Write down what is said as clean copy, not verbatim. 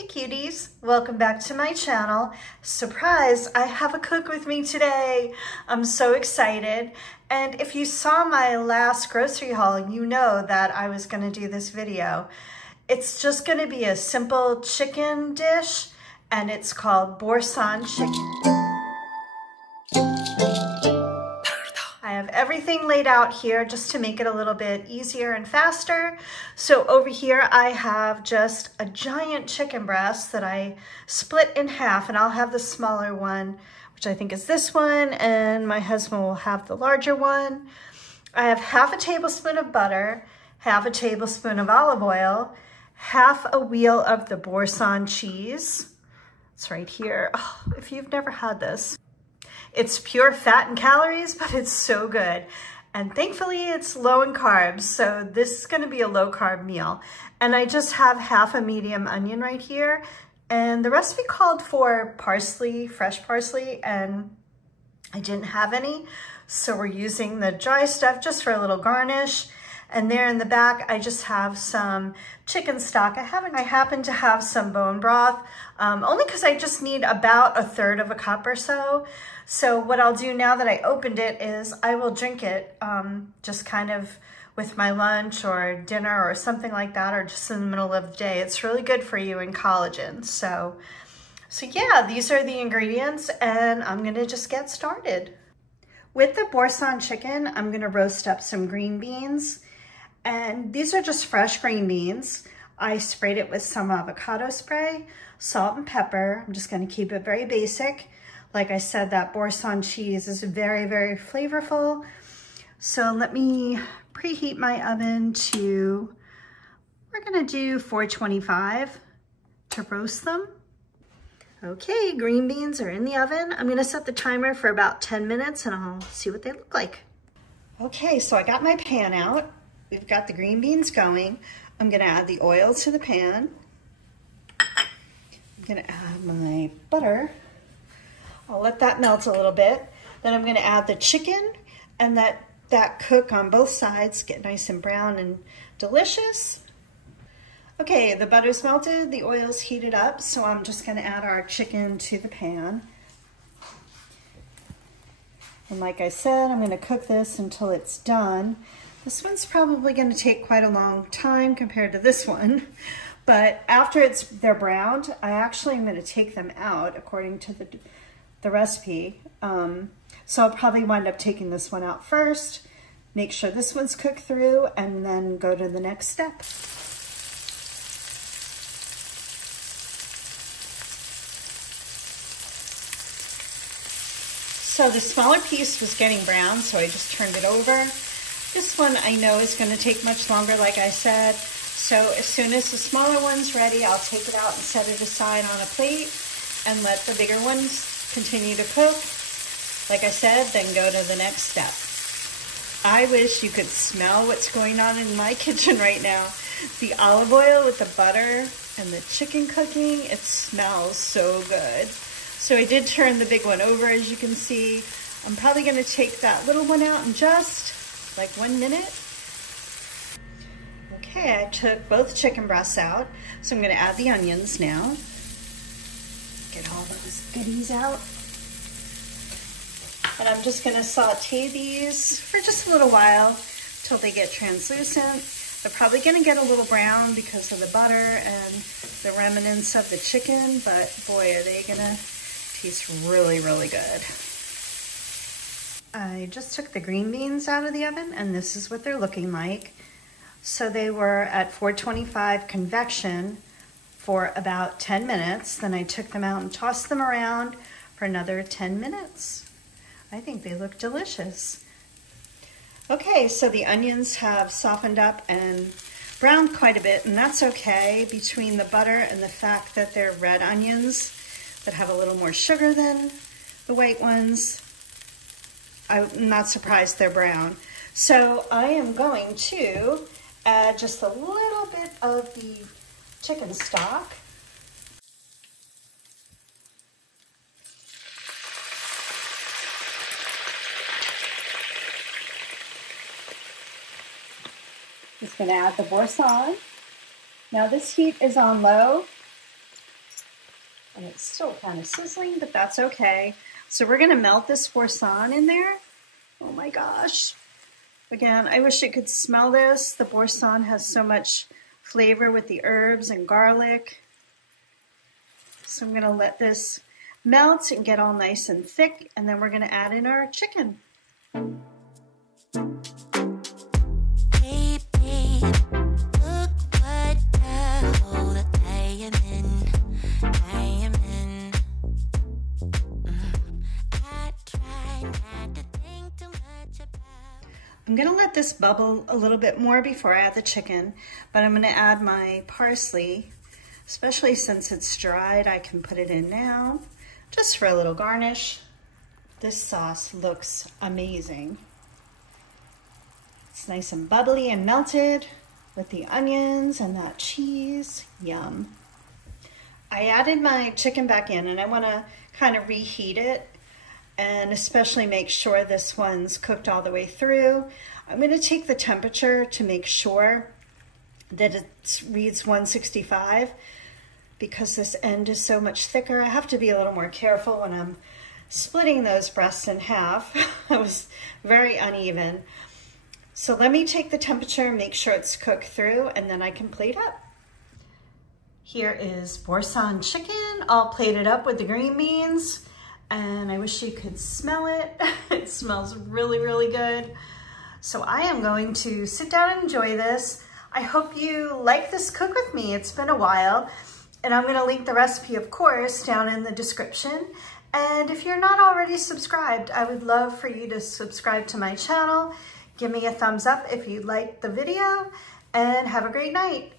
Hey cuties, welcome back to my channel. Surprise, I have a cook with me today. I'm so excited. And if you saw my last grocery haul, you know that I was gonna do this video. It's just gonna be a simple chicken dish and it's called Boursin Chicken. I have everything laid out here just to make it a little bit easier and faster. So over here I have just a giant chicken breast that I split in half, and I'll have the smaller one, which I think is this one, and my husband will have the larger one. I have half a tablespoon of butter, half a tablespoon of olive oil, half a wheel of the Boursin cheese. It's right here. Oh, if you've never had this. It's pure fat and calories, but it's so good. And thankfully it's low in carbs, so this is gonna be a low carb meal. And I just have half a medium onion right here. And the recipe called for parsley, fresh parsley, and I didn't have any. So we're using the dry stuff just for a little garnish. And there in the back, I just have some chicken stock. I happen to have some bone broth, only because I just need about 1/3 of a cup or so. So what I'll do now that I opened it is I will drink it just kind of with my lunch or dinner or something like that, or just in the middle of the day. It's really good for you in collagen. So yeah, these are the ingredients and I'm gonna just get started. With the Boursin chicken, I'm gonna roast up some green beans. And these are just fresh green beans. I sprayed it with some avocado spray, salt and pepper. I'm just gonna keep it very basic. Like I said, that Boursin cheese is very, very flavorful. So let me preheat my oven to, we're gonna do 425 to roast them. Okay, green beans are in the oven. I'm gonna set the timer for about 10 minutes and I'll see what they look like. Okay, so I got my pan out. We've got the green beans going. I'm gonna add the oil to the pan. I'm gonna add my butter. I'll let that melt a little bit. Then I'm gonna add the chicken and that cook on both sides, get nice and brown and delicious. Okay, the butter's melted, the oil's heated up, so I'm just gonna add our chicken to the pan. And like I said, I'm gonna cook this until it's done. This one's probably gonna take quite a long time compared to this one, but after they're browned, I actually am gonna take them out according to the recipe. So I'll probably wind up taking this one out first, make sure this one's cooked through, and then go to the next step. So the smaller piece was getting brown, so I just turned it over. This one I know is going to take much longer, like I said. So as soon as the smaller one's ready, I'll take it out and set it aside on a plate and let the bigger ones continue to cook. Like I said, then go to the next step. I wish you could smell what's going on in my kitchen right now. The olive oil with the butter and the chicken cooking, it smells so good. So I did turn the big one over, as you can see. I'm probably going to take that little one out in just like 1 minute. Okay, I took both chicken breasts out, so I'm gonna add the onions now. Get all those goodies out. And I'm just gonna saute these for just a little while till they get translucent. They're probably gonna get a little brown because of the butter and the remnants of the chicken, but boy, are they gonna taste really, really good. I just took the green beans out of the oven and this is what they're looking like. So they were at 425 convection for about 10 minutes. Then I took them out and tossed them around for another 10 minutes. I think they look delicious. Okay, so the onions have softened up and browned quite a bit, and that's okay between the butter and the fact that they're red onions that have a little more sugar than the white ones. I'm not surprised they're brown. So I am going to add just a little bit of the chicken stock. Just gonna add the Boursin. Now this heat is on low, And it's still kind of sizzling, but that's okay. So we're gonna melt this boursin in there. Oh my gosh. Again, I wish you could smell this. The boursin has so much flavor with the herbs and garlic. So I'm gonna let this melt and get all nice and thick, and then we're gonna add in our chicken. I'm gonna let this bubble a little bit more before I add the chicken, but I'm gonna add my parsley, especially since it's dried. I can put it in now, just for a little garnish. This sauce looks amazing. It's nice and bubbly and melted with the onions and that cheese, yum. I added my chicken back in, and I wanna kind of reheat it, and especially make sure this one's cooked all the way through. I'm gonna take the temperature to make sure that it reads 165, because this end is so much thicker. I have to be a little more careful when I'm splitting those breasts in half. It was very uneven. So let me take the temperature, make sure it's cooked through, and then I can plate up. Here is Boursin chicken, all plated up with the green beans. And I wish you could smell it. It smells really, really good. So I am going to sit down and enjoy this. I hope you like this cook with me. It's been a while. And I'm gonna link the recipe, of course, down in the description. And if you're not already subscribed, I would love for you to subscribe to my channel. Give me a thumbs up if you liked the video, and have a great night.